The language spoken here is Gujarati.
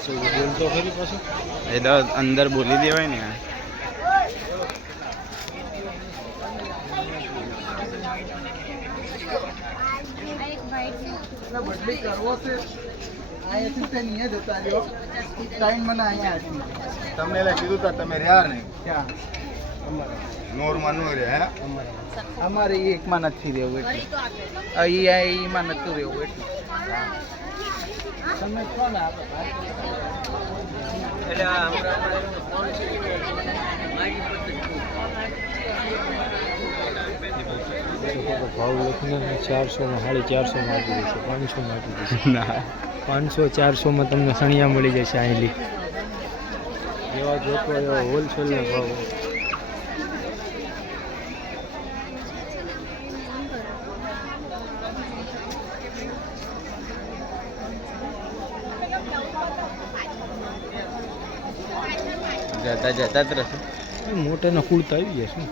બોલતો ખરી પાછો એ તો અંદર બોલી દેવાય ને યાર. બદલી કરવો છે અહીંયાથી તે નહીં જતા રહ્યો ટાઈમ મને અહીંયા હતી તમને એટલે કીધું તા તમે રહ્યા ને ક્યાં નોરમાં નો રહ્યા હે અમારે એ એકમાં નથી રહેવું એટલે એમાં નતું રહેવું એટલે તમે છો ને ભાવ લખીને 400 માં 450 આપી દેશે 500 માં આપી દેશે ના 500 400 માં તમને સણિયા મળી જશે આયલી જેવા જોતો એવા હોલસેલના ભાવ જતા જતા જ રહેશે. મોટેના કુર્તા આવી ગયા શું